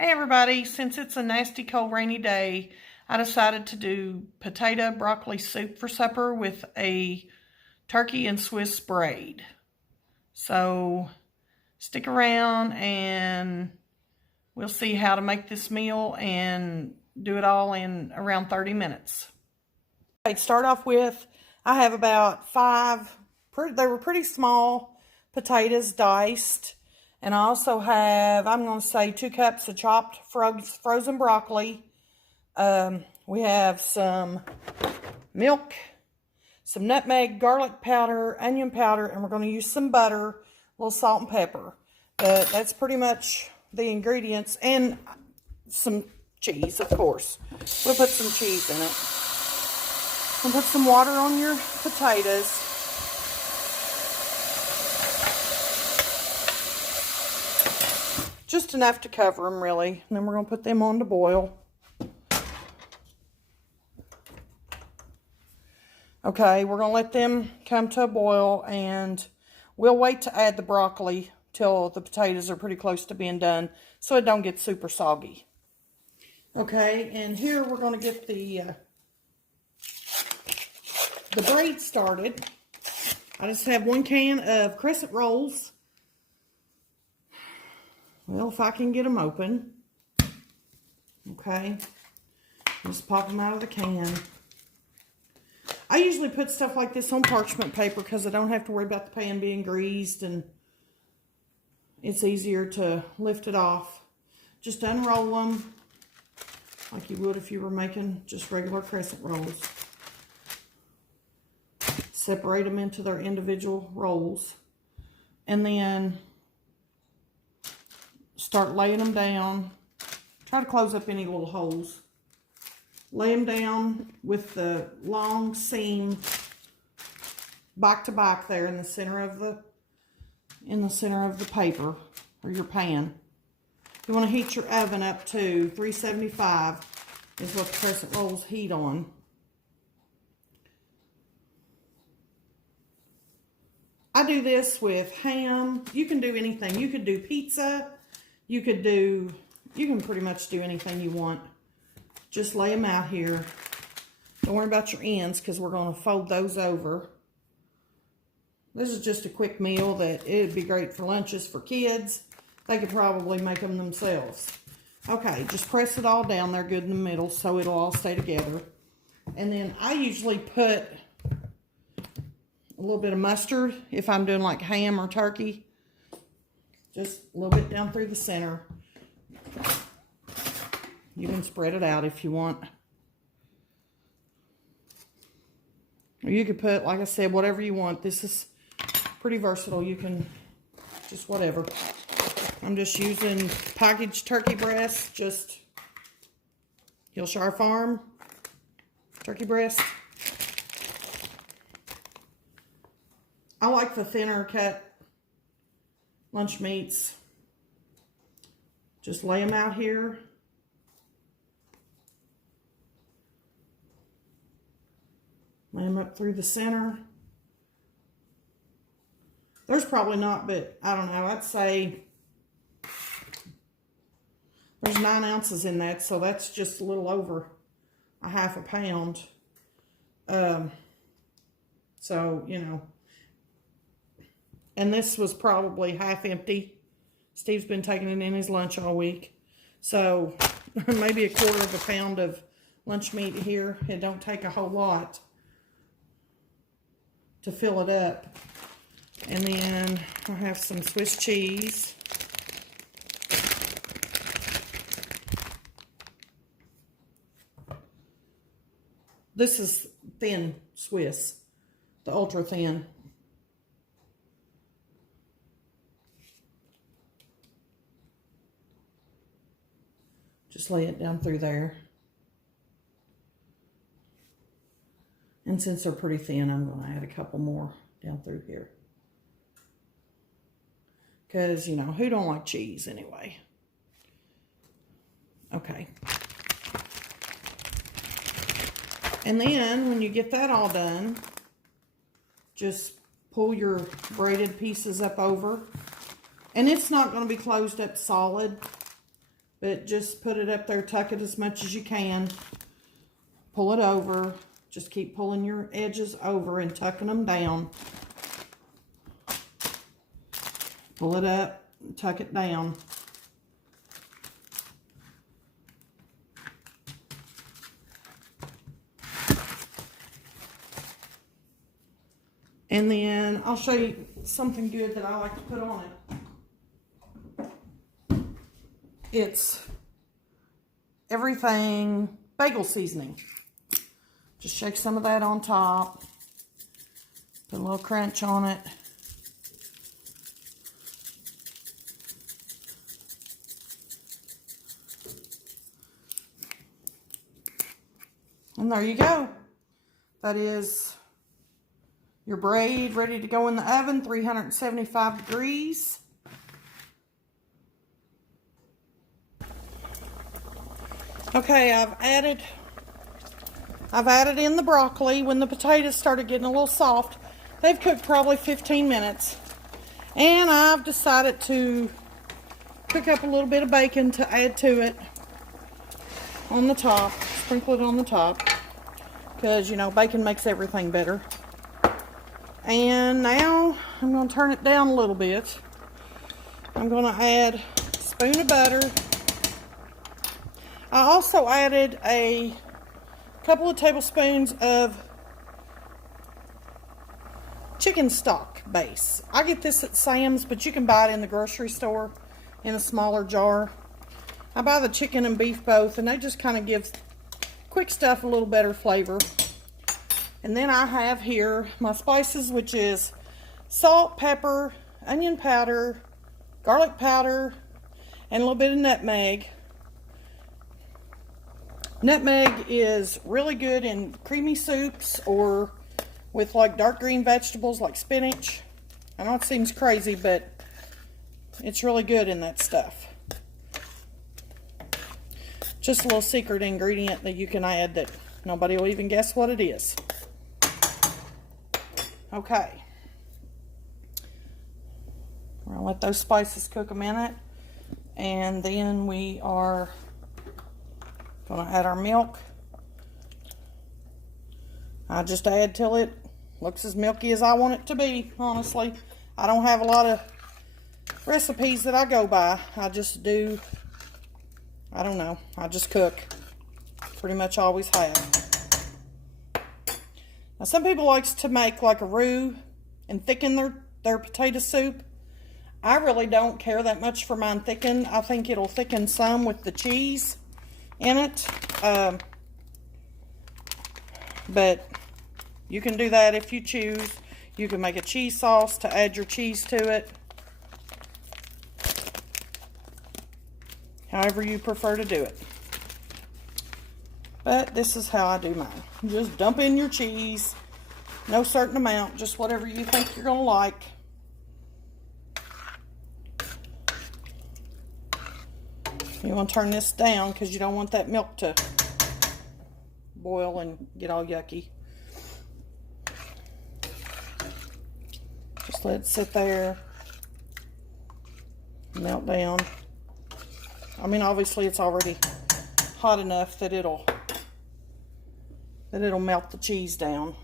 Hey everybody, since it's a nasty cold rainy day, I decided to do potato broccoli soup for supper with a turkey and Swiss braid. So stick around and we'll see how to make this meal and do it all in around 30 minutes. Okay, to start off with, I have about they were pretty small potatoes diced. And I also have, I'm going to say 2 cups of chopped frozen broccoli. We have some milk, some nutmeg, garlic powder, onion powder, and we're going to use some butter, a little salt and pepper. But that's pretty much the ingredients. And some cheese, of course. We'll put some cheese in it. And put some water on your potatoes. Just enough to cover them, really. And then we're going to put them on to boil. Okay, we're going to let them come to a boil, and we'll wait to add the broccoli till the potatoes are pretty close to being done so it don't get super soggy. Okay, and here we're going to get the braid started. I just have 1 can of crescent rolls. Well, if I can get them open. Okay. Just pop them out of the can. I usually put stuff like this on parchment paper because I don't have to worry about the pan being greased, and it's easier to lift it off. Just unroll them like you would if you were making just regular crescent rolls. Separate them into their individual rolls. And then start laying them down. Try to close up any little holes. Lay them down with the long seam back to back there in the center of the paper or your pan. You want to heat your oven up to 375 is what the crescent rolls heat on. I do this with ham. You can do anything. You could do pizza. You can pretty much do anything you want. Just lay them out here. Don't worry about your ends because we're going to fold those over. This is just a quick meal that it would be great for lunches for kids. They could probably make them themselves. Okay, just press it all down there good in the middle so it'll all stay together. And then I usually put a little bit of mustard if I'm doing like ham or turkey. Just a little bit down through the center. You can spread it out if you want. Or you could put, like I said, whatever you want. This is pretty versatile. You can just whatever. I'm just using packaged turkey breast. Just Hillshire Farm turkey breast. I like the thinner cut lunch meats. Just lay them out here. Lay them up through the center. There's probably not, but I don't know. I'd say there's 9 ounces in that, so that's just a little over a half a pound. So, you know. And this was probably half empty. Steve's been taking it in his lunch all week. So maybe a 1/4 of a pound of lunch meat here. It don't take a whole lot to fill it up. And then I have some Swiss cheese. This is thin Swiss, the ultra thin. Just lay it down through there. And since they're pretty thin, I'm going to add a couple more down through here. Because, you know, who don't like cheese anyway? Okay. And then, when you get that all done, just pull your braided pieces up over. And it's not going to be closed up solid. but just put it up there, tuck it as much as you can. Pull it over. Just keep pulling your edges over and tucking them down. Pull it up, tuck it down. And then I'll show you something good that I like to put on it. It's everything bagel seasoning. Just shake some of that on top. Put a little crunch on it. And there you go. That is your braid ready to go in the oven, 375 degrees. Okay, I've added in the broccoli when the potatoes started getting a little soft. They've cooked probably 15 minutes. And I've decided to cook up a little bit of bacon to add to it on the top. Sprinkle it on the top. Because, you know, bacon makes everything better. And now I'm going to turn it down a little bit. I'm going to add a spoon of butter. I also added a couple of tablespoons of chicken stock base. I get this at Sam's, but you can buy it in the grocery store in a smaller jar. I buy the chicken and beef both, and they just kind of give quick stuff a little better flavor. And then I have here my spices, which is salt, pepper, onion powder, garlic powder, and a little bit of nutmeg. Nutmeg is really good in creamy soups or with like dark green vegetables like spinach. I know it seems crazy, but it's really good in that stuff. Just a little secret ingredient that you can add that nobody will even guess what it is. Okay. We're going to let those spices cook a minute. And then we are going to add our milk. I just add till it looks as milky as I want it to be, honestly. I don't have a lot of recipes that I go by. I just do, I don't know, I just cook. Pretty much always have. Now some people likes to make like a roux and thicken their potato soup. I really don't care that much for mine thickened. I think it'll thicken some with the cheese in it. But you can do that if you choose. You can make a cheese sauce to add your cheese to it. However you prefer to do it. But this is how I do mine. Just dump in your cheese. No certain amount. Just whatever you think you're going to like. You want to turn this down because you don't want that milk to boil and get all yucky. Just let it sit there. Melt down. I mean, obviously it's already hot enough that it'll melt the cheese down.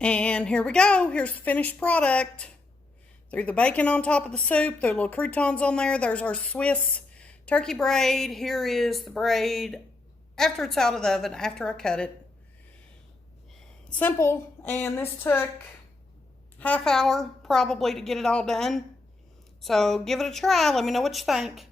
And here we go. Here's the finished product. Threw the bacon on top of the soup. There are little croutons on there. There's our Swiss turkey braid. Here is the braid after it's out of the oven, after I cut it. Simple. And this took half hour probably to get it all done. So give it a try. Let me know what you think.